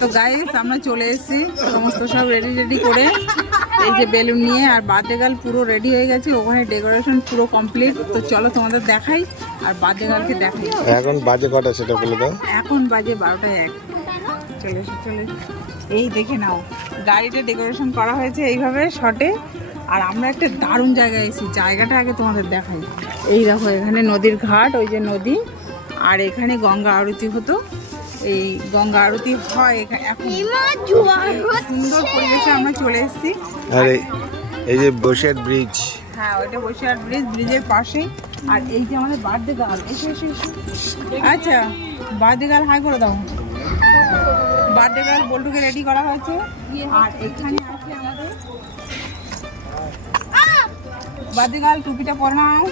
তো গাইস আমরা চলে এসেছি। সমস্ত সব রেডি রেডি করে এই যে বেলুন নিয়ে আর বার্থডে গার্ল পুরো রেডি হয়ে গেছে। ওখানে ডেকোরেশন পুরো কমপ্লিট তো চলো তোমাদের দেখাই আর বার্থডে গার্লকে দেখাই। এখন বাজে কটা সেটা বলে দাও। এখন বাজে বারোটায় এক। চলে এসো চলে। এই দেখে নাও গাড়িতে ডেকোরেশন করা হয়েছে এইভাবে শটে আর আমরা একটা দারুণ জায়গায় এসেছি। জায়গাটা আগে তোমাদের দেখাই। এই দেখো এখানে নদীর ঘাট ওই যে নদী। আর এখানে গঙ্গা আরতি হতো। এই গঙ্গা আরতি হয় এখা- এখন। সুন্দর পরিবেশে আমরা চলে এসেছি। আর এই- যে বসিয়ার ব্রিজ হ্যাঁ ওইটা বসিরহাট ব্রিজ ব্রিজের পাশেই। আর এই যে আমাদের বার্থডে গার্ল এসো এসো এসো। আচ্ছা বার্থডে গার্ল হাই করে দাও। বার্থডে গার্ল বল্টুকে রেডি করা হয়েছে। আর এখানে আছে আমাদের বার্থডে গার্ল টুপিটা পরে নাও।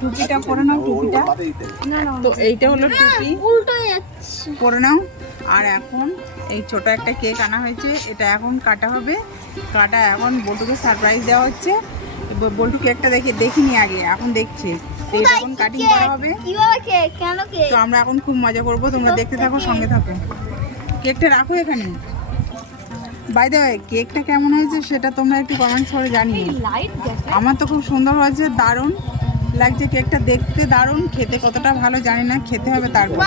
টুপিটা পরে নাও টুপিটা। তো এইটা হলো টুপি। উল্টো যাচ্ছে। পরে নাও। আর এখন এই ছোট একটা কেক আনা হয়েছে। এটা এখন কাটা হবে। কাটা এখন বল্টুকে সারপ্রাইজ দেওয়া হচ্ছে। বল্টু কেকটা দেখে দেখিনি আগে এখন দেখছে। এখন কাটিং করা হবে। তো আমরা এখন খুব মজা করব। তোমরা দেখতে থাকো সঙ্গে থাকো। কেকটা রাখো এখানে। বাই দ্য কেকটা কেমন হয়েছে সেটা তোমরা একটু কমেন্টস করে জানিয়ে আমার তো খুব সুন্দর হয়েছে দারুণ। লাগছে কেকটা দেখতে দারুণ খেতে কতটা ভালো জানি না খেতে হবে তারপর।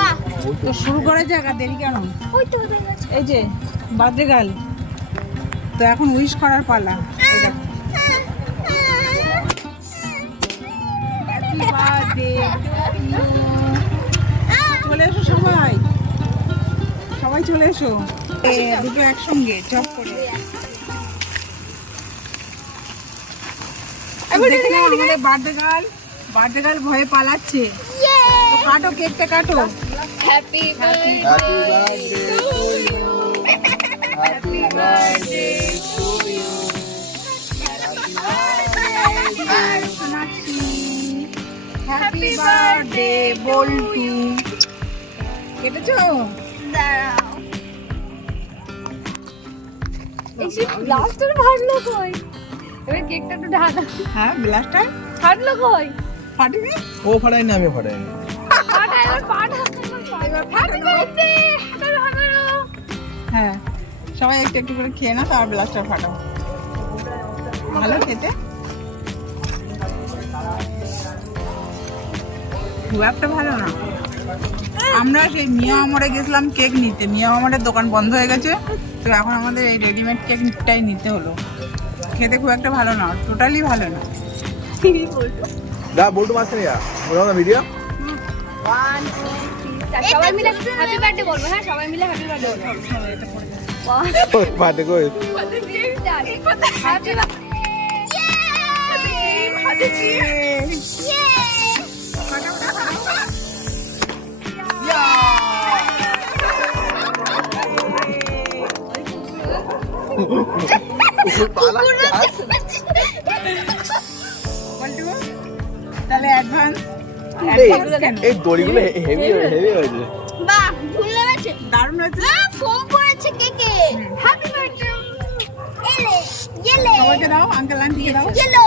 তো শুরু করা যাক আর দেরি কেন? এই যে বার্থডে গাল তো এখন উইশ করার পালা. চলে এসো সবাই। সবাই চলে এসো। দুটো একসঙ্গে চপ করে। আমাদের বার্থডে গার্ল। বার্থডে গার্ল ভয়ে পালাচ্ছে। তো কাটো কেকটা কাটো। হ্যাপি হ্যাপি বার্থডে বল্টু কেটেছো? দাঁড়াও এই যে লাস্টের ফাটলো কই? এবার কেকটা একটু ঢাকা হ্যাঁ ব্লাস্টার ফাটলো কই? ফাটিনি? ও ফাটাই না আমি ফাটাই ফাটা হ্যাঁ সবাই একটু একটু করে খেয়ে না তার ব্লাস্টার ফাটাও। ভালো খেতে। খুব একটা ভালো না। আমরা সেই মিয়া আমরে গেছিলাম কেক নিতে। মিয়া আমরের দোকান বন্ধ হয়ে গেছে তো এখন আমাদের এই রেডিমেড কেকটাই নিতে হলো। খেতে খুব একটা ভালো না টোটালি ভালো না। দা বলটু মাস্টার ইয়া। বলো না ভিডিও সবাই মিলে হ্যাপি বার্থডে বলব হ্যাঁ সবাই মিলে হ্যাপি বার্থডে বলব। পাটে কই? হ্যাপি বল্টু তাহলে অ্যাডভান্স এই দড়িগুলো হেভি হেভি হয়েছে। বাহ ভুল লেগেছে দারুণ হয়েছে। ফোন করেছে কেকে হ্যাপি বার্থডে এলে সবাইকে দাও আঙ্কেল আন্টিকে দাও। গেলো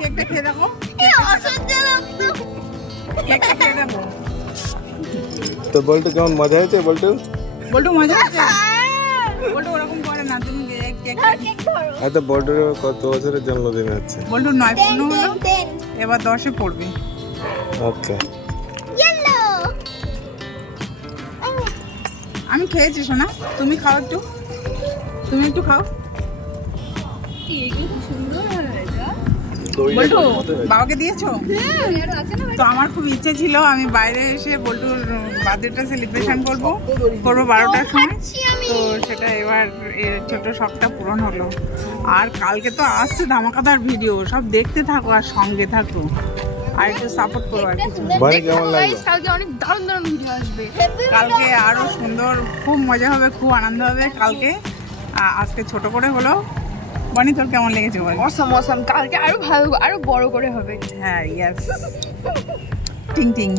কেকটা খেয়ে দেখো। অসহ্য লাগতো। কেকটা খেয়ে দেখো। তো বলটু কেমন মজা হয়েছে বলটু? বল্টু মজা হচ্ছে বল্টু ওরকম করে না তুমি কেক কেক ধরো। এত বলটুর কত বছরের জন্মদিন হচ্ছে? বল্টু নয় পূর্ণ হলো। এবার দশে পড়বে। ওকে। গেলো আমি খেয়েছি সোনা। তুমি খাও একটু। তুমি একটু খাও। বল্টু বাবাকে দিয়েছ? তো আমার খুব ইচ্ছে ছিল আমি বাইরে এসে বল্টুর বার্থডেটা সেলিব্রেশন করব। করব বারোটার সময়। তো সেটা এবার এর ছোট শখটা পূরণ হলো। আর কালকে তো আসছে ধামাকাদার ভিডিও সব দেখতে থাকো আর সঙ্গে থাকো। আর একটু সাপোর্ট করো আর কিছু। বাড়ি কেমন লাগল? কালকে অনেক দারুণ দারুণ ভিডিও আসবে। কালকে আরও সুন্দর খুব মজা হবে খুব আনন্দ হবে। কালকে আজকে ছোট করে হলো। বনি তোর কেমন লেগেছে বল? অসম অসম কালকে আরও ভালো আরও বড় করে হবে। হ্যাঁ ইয়াস টিং টিং।